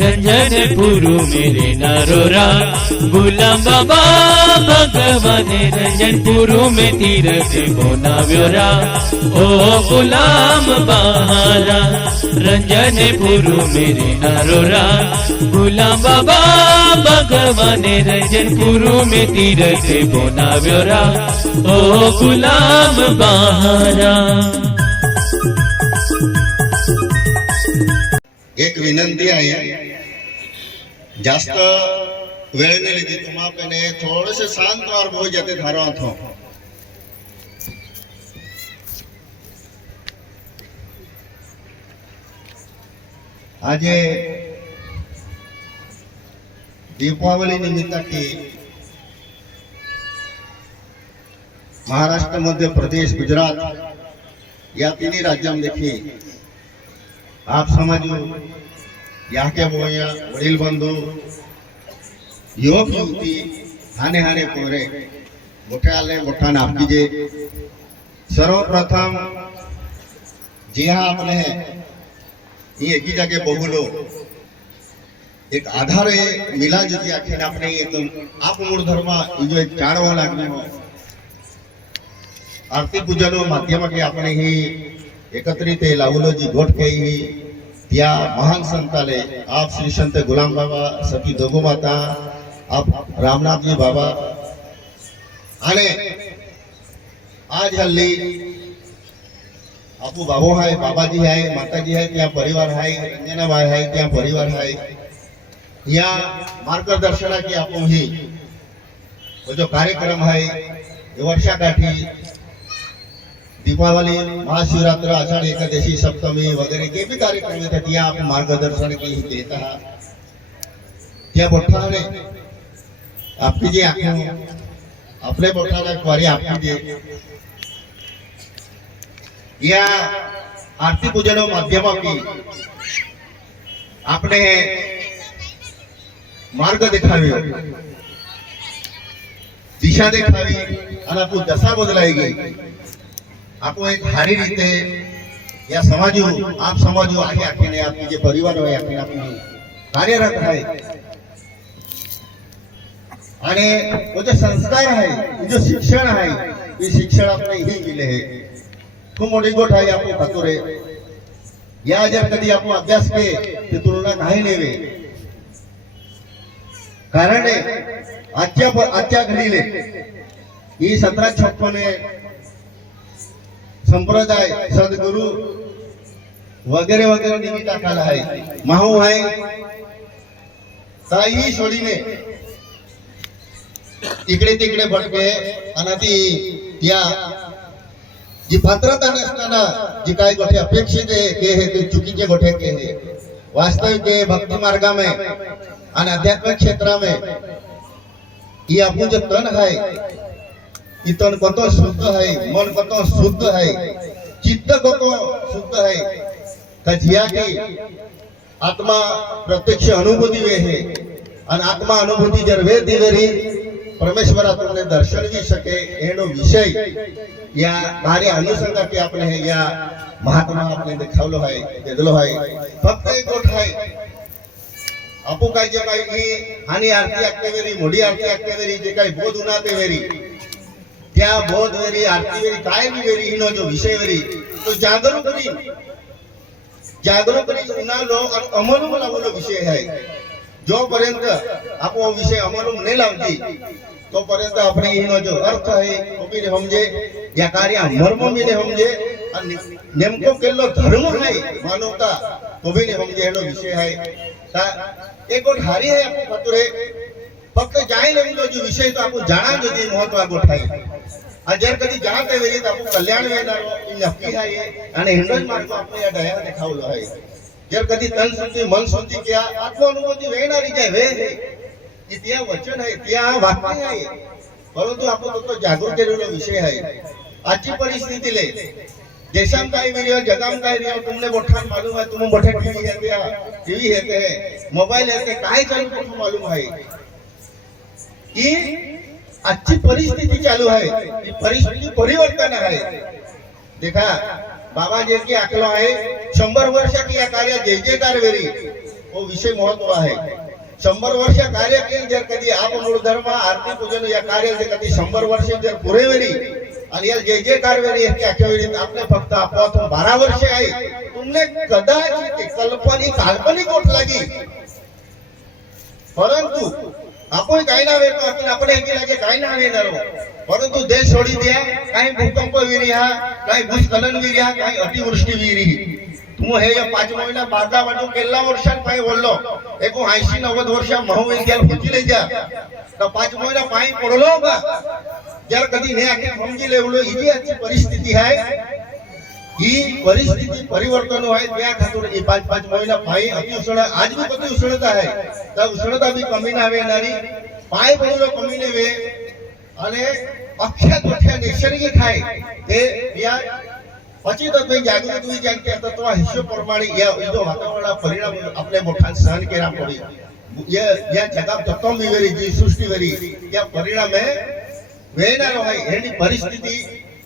रंजन पुरु मेरे नरोरा गुलाम बाबा भगवान रंजन पुरु में तीरथ बनाव्योरा ओ गुलाम बहारा रंजन पुरु मेरे नरोरा गुलाम बाबा भगवान रंजन पुरु में तीरथ बनाव्योरा ओ गुलाम बहारा। एक विनंती आहे, जास्त वेळ न लीधी तुम्हापने थोड़े से शांत और बहुत जाते धारो थो। आज दीपावली निमित्त की महाराष्ट्र, मध्य प्रदेश, गुजरात या तीनही राज्यांमध्ये आप समजो या के बोया वडील बंधू युवक युवती हाने हाने पोरे मोठ्याले मोठा नापकीजे सर्वप्रथम जी हाँ आपने ये एकी जागे बहुलो एक आधार है मिला जो की आखिर आपने एक आप मूल धर्म जो एक जाणवा लागणे हो आरती पूजन माध्यम के आपने ही एकत्रित लावलो जी गोठ के ही त्या महान संताले आप श्री संत गुलाम बाबा सती दोगो माता आप रामनाथ जी बाबा आने आज हल्ली आपू बाबू है बाबाजी है माताजी है त्या परिवार है रंजना बाई है त्या परिवार है या मार्गदर्शना की आपू ही वो जो कार्यक्रम है वर्षाकाठी दीपावली, महाशिवरात्र, आषाढ़ एकादशी, सप्तमी वगैरह के भी कार्यक्रम थे त्या आप मार्गदर्शन की देता त्या बोठाने आपकी जी आंखों अपने बोठाने क्वारी आपकी जी या आरती पूजन माध्यम की आपने मार्ग दिखावी दिशा दिखावी और आपको दशा बदलाई गई आपको एक हारी रीते या समझो आप समझो आगे आके ने आपकी जो परिवार है आके आपने कार्यरत है आणि वो जो संस्कार है जो शिक्षण है ये शिक्षण आपने ही मिले है खूब मोठी गोष्ट आहे आपको खातोरे या जर कधी आपण अभ्यास के ते तुलना नाही नेवे कारण आजच्या घडीले ही 1756 संप्रदाय सद्गुरु वगैरह वगैरह निमित्ता काला है माहू है ताई सोडीने इकडे तिकडे भटके आणि ती या जी पात्रता नसताना जी काही गोष्टी अपेक्षित के है ते चुकीचे गोष्टी के है वास्तविक के भक्ति मार्ग में आणि आध्यात्मिक क्षेत्र में ये आपको जो तन है तन कतो शुद्ध है मन कतो शुद्ध है चित्त कतो शुद्ध है कजिया की आत्मा प्रत्यक्ष अनुभूति वे है और आत्मा अनुभूति जर वे दिवेरी परमेश्वर तुमने दर्शन भी सके एनो विषय या कार्य अनुसंगा के आपने है या महात्मा आपने दिखावलो है देदलो है फक्त एक गोठ है आपू काय जे काही ही आणि आरती आक्तेवेरी मोडी आरती आक्तेवेरी जे काही बोध उनाते वेरी त्या बोध वेरी आरती वेरी काय भी वेरी इनो जो विषय वेरी तो जागरूक करी उनालो और अमलू लावलो विषय है जो पर्यंत आप वो विषय अमलू नहीं लावती तो पर्यंत अपने इनो जो अर्थ है तो भी नहीं समझे या कार्य मर्म भी नहीं समझे नेमको केलो धर्म है मानवता तो भी नहीं समझे एनो विषय है ता एक गोट हारी है आपको खतरे फक्त जाय लेवलो जो विषय तो आपको जाना जो जी महत्व गोठाई जर कधी जाते वेळी आपण कल्याण वेणारो नक्की आहे आणि हिंडल मार्ग आपल्या या डया देखावलो आहे जर कधी तन शुद्धी मन शुद्धी किया आत्म अनुभूती वेणारी जे वे की त्या वचन आहे त्या वाक्य आहे परंतु आपण तो जागरूक केलेलो विषय आहे आजची परिस्थिती ले देशां काय वेरियो जगां काय वेरियो तुमने बोठान मालूम है तुम बोठे टीवी है मोबाइल है काय चालू कुछ मालूम है कि आजची परिस्थिती चालू है ये परिस्थिती परिवर्तन है देखा बाबा जे की आकलो है 100 वर्ष की या कार्य जय जयकार वेरी तो विषय महत्व आहे. 100 वर्ष कार्य केली जर कधी आप मूळ धर्म आरती पूजन या कार्याचे कधी 100 वर्ष जर पुरे वेळी आणि या जे जे कार्य आख्या वेळी आपले फक्त आपोआप 12 वर्ष आहे. तुमने कदाचित काल्पनिक गोष्ट लागी, परंतु आपण काही नावे आपण हे लागे काही नावे नरो, परंतु देश सोडी द्या. काही भूकंप विरी हा, काही भूस्खलन विरी हा, काही अतिवृष्टी विरी. तुम हे 5 महिना 12 वाटू केला वर्षात पायी बोललो 80-90 वर्ष महू गेल फुचिले जा तर 5 महिना पायी पडलो का जर कधी ने आखे समजी लेवलो. ही जी आजची परिस्थिती आहे, ही परिस्थिती परिवर्तन आहे. त्या खातर 5 महिना पायी अति उसळ आज भी कधी उसळत आहे तर उसळता बी कमी नावे येणारी पाय पडलो कमी नेवे आणि अख्ख्या तोठ्या नैसर्गिक आहे ते या પછી તો ભાઈ જાગૃત હોઈ જાય કે તત્વ હિસ્સો પ્રમાણે જો વાતાવરણ પરિણામ આપણે મોટા સહન કર્યા પડી या जगात तत्व मिवेरी जी सृष्टी वेरी या परिणामे वेणारो आहे. एनी परिस्थिती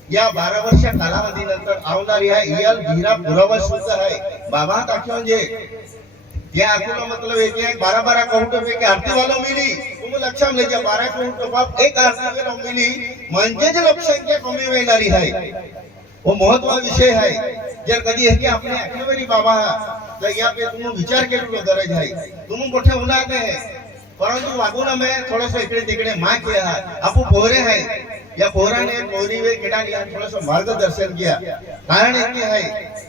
या 12 वर्ष कालावधी नंतर आवणारी आहे. या धीरा पुरावा शुद्ध आहे. बाबा ताक्यो म्हणजे या आकुला मतलब है कि 12 करोड़ रुपए की आरती वालों मिली. तुम लक्षात ले जा 12 करोड़ रुपये एक आरती वालों मिली म्हणजे जे लोकसंख्या कमी वेणारी आहे. वो महत्व विषय है. जर कधी है कि आपने आठवेरी बाबा तर या पे तुम विचार केलो गरज है. तुम मोठे उन्हात है परंतु वागुना में थोडंसं इकडे तिकडे मा किया. आपू पोरे है या पोराने पोरी वे केडानी थोडंसं मार्गदर्शन किया. कारण एक है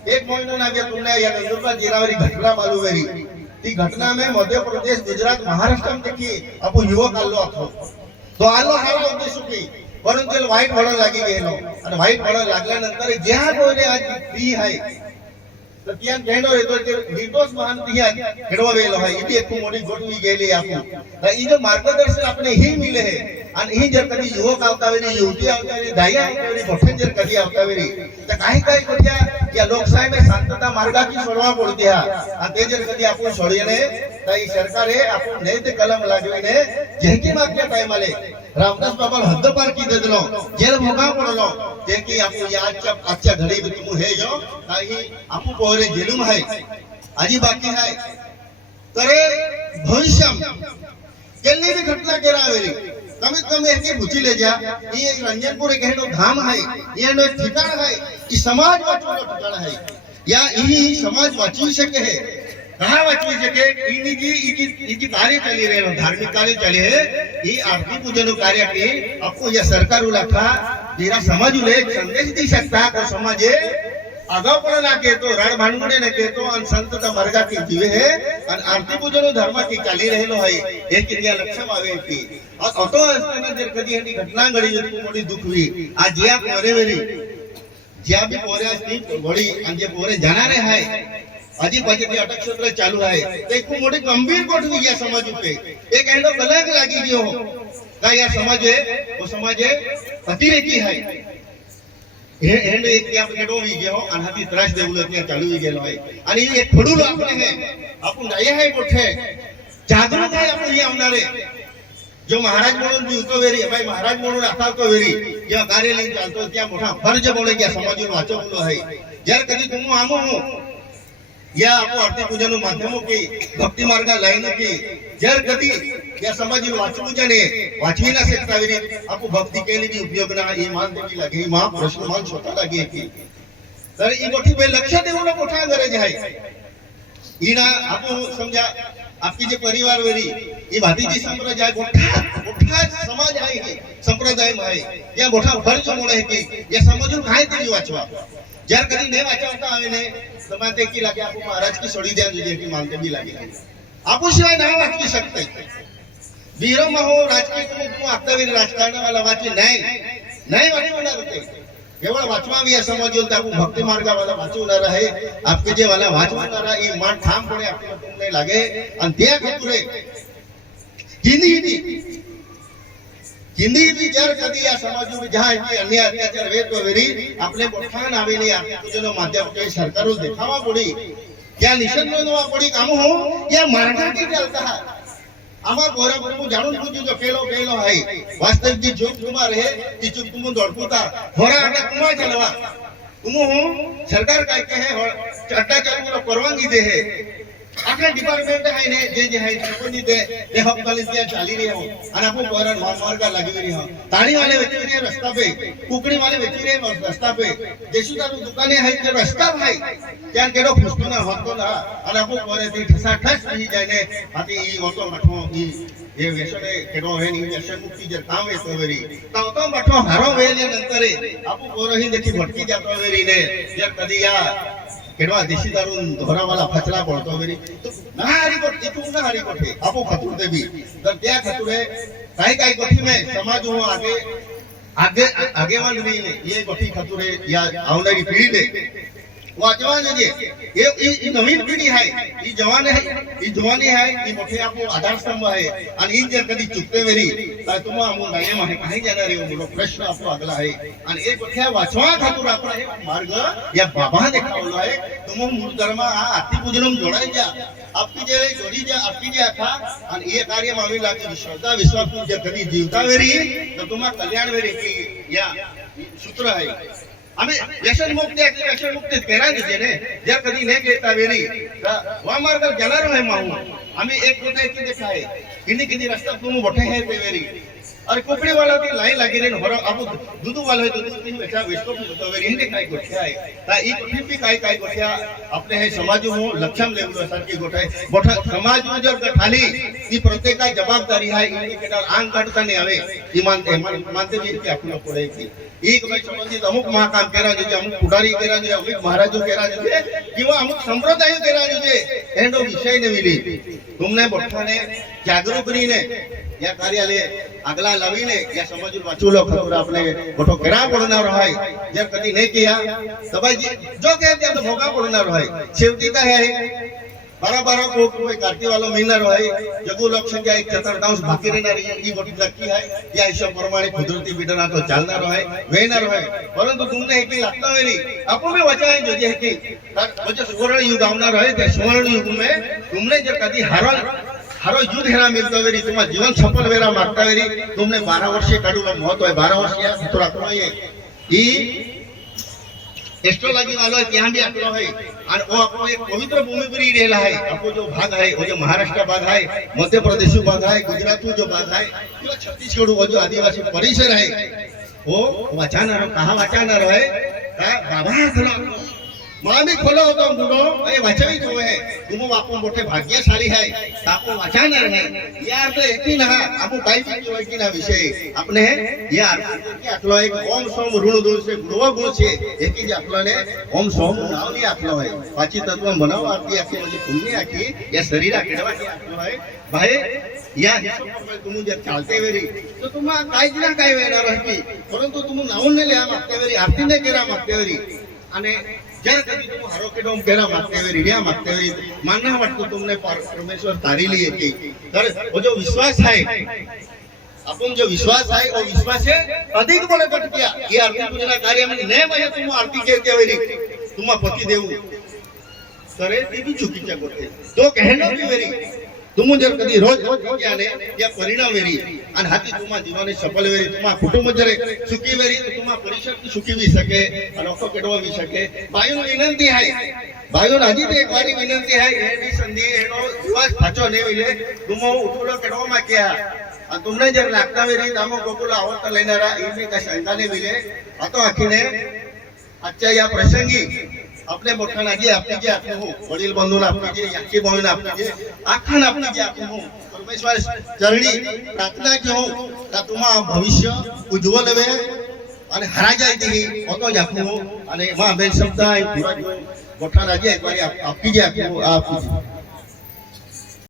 एक महीना ना गया तुमने या नंदुरबार जिल्हावरी घटना मालूम वेरी. ती घटना में मध्य प्रदेश गुजरात महाराष्ट्र में देखी आपू युवक आलो आखो तो आलो हाय होती सुखी परंतु वाईट वळण लागी गेलो आणि वाईट वळण लागल्यानंतर ज्या कोणी आज फ्री आहे तर त्या घेणो येतो ते निर्दोष महान तिया घेणवा वेलो आहे. इथे एक मोठी गोठवी गेली आपण तर ई जो मार्गदर्शन आपने ही मिले है आणि ही जर कधी युवक आवता वेरी युवती आवता वेरी दाई आवता वेरी मोठे जर कधी आवता वेरी तर काही काही कोठ्या या लोकशाही में शांतता मार्गाची सोडवा पडते हा. आणि ते जर कधी आपण सोडीने तर ही सरकार हे आपण नाही ते कलम लागविने जे की मागच्या टाइमले रामदास बाबा हद्दपार की देदलो जेल भोगा पडलो ते की आपण या आजच्या घडी तुम हे जो काही आपण पोरे जेलूम आहे आजी बाकी आहे. तर भविष्यम केली भी घटना केरावेली कमीत कमी एक बुची ले जा. ये रंजनपुर एक हेडो धाम है, ये नो ठिकाण है, ई समाज वाचવાનો ठिकाण है. या ई समाज वाचवी શકે है. कहा वाचवी શકે इजी कार्य चली रहे धार्मिक कार्य चले है. ये आरती पूजन कार्य की आपको यह सरकार उलाखा तेरा समाज उले संदेश दी सकता को समाजे आगाव पण लागे तो रण भांडणे न के तो आणि संतता मार्गा की जीवे है आणि आरती पूजन धर्म की चाली रहेलो है. एक किया लक्षम आवे की और ऑटो असताना जर कधी हनी घटना घडी होती मोठी दुखवी आज या पोरेवेरी ज्या भी पोरे असती वडी आणि जे पोरे जाणारे आहे अजी पाछे अटक क्षेत्र चालू है ते खूप मोठी गंभीर गोष्ट या समाज पे एक एंडो कलंक लागी गयो का या समाज है वो समाज अतिरेकी है. हे एंड एक त्या केडो वी गयो आणि हाती त्रास देवलो त्या चालू वी गेलो आहे. आणि एक फडूल आपले है आपण नाही आहे मोठे जागरूक आहे आपण हे आवणारे जो महाराज म्हणून जी उतो वेरी भाई महाराज म्हणून आता तो वेरी जेव्हा कार्य लઈને चालतो त्या मोठा फर्ज बोले की समाजून वाचवलो आहे. जर कधी तुम आमो हो या आपो आरती पूजन माध्यमों की भक्ति मार्ग लाइन की जर कधी या समाज वाचवू जाने वाचवी ना सकता वेरी आपो भक्ति केली भी उपयोग ना ईमान देवी लागे महा प्रश्न मान स्वतः लागे की तर ई मोठी पे लक्ष देऊन मोठा गरज आहे. ईना आपो समजा आपकी जे परिवार वेरी ये भातीजी संप्रदाय मोठा समाज आहे संप्रदाय आहे. या मोठा फर्ज मोडे की या समाजून काय तरी वाचवा. जर कधी ने वाचवता आवे ने तो मानते की लागे आपको महाराज की छोड़ी दिया जो की मानते भी लागे आपको शिवाय नहीं वाचवी सकते. वीरो महो राजकीय तुम आत्तावीर राजकारण वाला वाची नहीं वाचवणार होते. केवळ वाचवावी या समाजून आपको भक्ति मार्ग वाला वाचवणार आहे. आपके जे वाला वाचवणार आहे मान ठाम पडे आपको तुमने लागे आणि त्या खातुरे हिंदी भी जर कधी या समाजू में जहां की अन्य अत्याचार वे तो वेरी अपने मोठान आवेली आरती पूजन माध्यम के सरकार दिखावा पड़ी क्या निशन नोंदवा पड़ी काम हो या मार्गा की चलता है. आमा बोरा को जाणून बुजू जो केलो है वास्तविक जी जो कुमार है ती चुप तुम दौड़पुता होरा आटा कुमार चलवा तुम हो सरकार काय कहे चट्टा चालू परवानगी दे है આખા ડિપાર્ટમેન્ટ હાઈ ને જે હાઈ સંબંધિત એ હબ કॉलेज ત્યાં ચાલી રહ્યો અને આપો પોરણ માર્ગ લાગી રહ્યો તાણી વાલે વેચી રહ્યા રસ્તા પે કુકડી વાલે વેચી રહ્યા રસ્તા પે દેશુદારું દુકાને હાઈ કે રસ્તા ભાઈ ત્યાં કેડો ફૂસતો ના હોતો ના અને આપો પોરે થી ઠસાઠસ થઈ જાય ને આથી ઈ ઓટો મઠો ઈ એ વેસને કેડો હે ની વ્યસન મુક્તિ જે કામ એ તોવેરી તો મઠો હારો વેલે નંતરે આપો પોરહી દેખી ભટકી જાતો વેરી ને જે કદીયા કેડવા દેશી દારૂ ધોરાવાળા ફચલા પડતો વેરી તો ના હારી કોઠી તું ના હારી કોઠે આપો ખતુર દેવી તો ત્યાં ખતુરે કાઈ કોઠી મે સમાજ હો આગેવાન નહીં ને એ કોઠી ખતુરે યા આવનારી પેઢી ને વાંચવા જોઈએ એ નવીન પેઢી હાય એ જવાની હાય એ મોટે આપો આધાર સ્તંભ હાય અને ઈ જે કદી ચૂકતે વેરી તુમા મુ નાયમ હે કાઈ જાના રે મોટો પ્રશ્ન આપો આગલા હે અને એ કોઠે વાંચવા ખાતુર આપણા હે માર્ગ યા બાબા દેખાવલો હે તુમો મૂળ ધર્મ આ આરતી પૂજનમ જોડાઈ જા આપકી જે જોડી જા આપકી જે આખા અને એ કાર્યમાં આવી લાગી શ્રદ્ધા વિશ્વાસ જે કદી જીવતા વેરી તો તુમા કલ્યાણ વેરી की या सूत्र है हमें व्यसन मुक्त करा दीजिए ने जब कभी नहीं कहता वेरी वहां मार कर जला रहे माऊ हमें एक होता है कि देखा है किन्नी रास्ता तुम बैठे हैं ते वेरी और कुकड़ी वाला की लाइन लगी रे होरो अब दूध वाला है तो दूध नहीं बेचा वेस्टो तो वेरी हिंदे काई गोठ्या है ता ई कोठी भी काई गोठ्या अपने है समाज में लक्षण लेवल सर की गोठाय गोठा समाज में जब खाली ई प्रत्येक का जवाबदारी है इनके केटा आंग काटता नहीं आवे ई मानते भी कि आपको पड़े की एक भाई संबंधित अमुक महाकाम करा जो अमुक पुडारी करा जो अमुक महाराजो करा जो किंवा अमुक संप्रदाय करा जो एंडो विषय ने मिली तुमने बोठाने जागरूक ने या कार्यालय अगला लावीने या समझ वाचूलो खबर आपने गोठो करा पड़नार है जब कदी नहीं किया तो भाई जो कहते तो भोगा पड़नार है सेवती का है 12 को कोई कार्तिक वाला महीना रहे जगू लोक संख्या एक चतुर्थांश बाकी रहना ई गोटी नक्की है या हिसाब प्रमाणे कुदरती बिडना तो चलना रहे वेना रहे परंतु तुमने एक लगता है नहीं आपको भी वचाए जो जे कि वजह सुवर्ण युग आवना रहे ते सुवर्ण युग में तुमने जब कदी हारो युद्ध हेरा मिलता वेरी तुम्हारा जीवन सफल वेरा मांगता वेरी तुमने 12 वर्षीय काढूला महत्व है 12 वर्षीय थोड़ा कम है ई एस्ट्रोलॉजी वालों यहाँ भी आकलो है और वो आपको एक पवित्र भूमि पर ही रहला है आपको जो भाग है वो जो महाराष्ट्र भाग है मध्य प्रदेश भाग है गुजरात जो भाग है जो छत्तीसगढ़ वो जो आदिवासी परिसर है वो वाचाना कहाँ वाचाना है बाबा खड़ा माँ भी खोलो तो गुनो ये वाचवी जो है तुम आपको मोटे भाग्यशाली है आपको वाचाना है यार तो एक ही ना आपको काई भी जो है कि ना विषय अपने यार कि आकलो एक ओम सोम ऋण दोष से गुणवा गुण से एक ही आकलो ने ओम सोम नाव नहीं आकलो है पांच तत्व बनाओ आपकी आखी म्हणजे पुण्य आखी या शरीर आकेडवा की आकलो है भाई या तुम जब चालते वेरी तो तुम काय ना काय वेना रहती परंतु तुम नावून ने लिया मागते वेरी आरती ने केरा मागते वेरी અને जर कभी तुम हरो के डोम केरा मागते हुए रिया मागते हुए मानना वाटतो तुमने परमेश्वर तारी लिए की तर वो जो विश्वास है अपन जो विश्वास है वो विश्वास है अधिक बड़े कट किया ये आरती पूजना कार्य में नहीं बजे तुम आरती करते वेरी तुम पति देव करे ती भी चुकीच्या गोष्टी तो कहणं भी वेरी तुम जर कधी रोज ज्ञाने या परिणाम वेरी आणि हाती तुम्हा जीवाने सफल वेरी तुम्हा कुटुंब जर सुखी वेरी तो तुम्हा परिषद सुखी भी सके आणि ओको केडवा भी सके बायू विनंती आहे बायू आजी एक वारी विनंती आहे एडी संधी एनो विवास फाचो ने विले तुमो उठोडो केडवा मा किया आणि तुमने जर लागता वेरी तामो गोकुला आवत लेनारा इने का शंकाने विले अतो आखीने आजच्या या प्रसंगी अपने मोठ्याना जे आपली जे आपण हो वडील बंधून आपली जे याची बहीण आपली जे आखण आपली जे आपण हो परमेश्वर चरणी प्रार्थना की हो का तुम्हा भविष्य उज्ज्वल वे आणि हरा जाय ती ओतो जापू आणि मा बेन शब्द आहे पूरा मोठ्याना जे एक बारी आपली जे आपण हो आप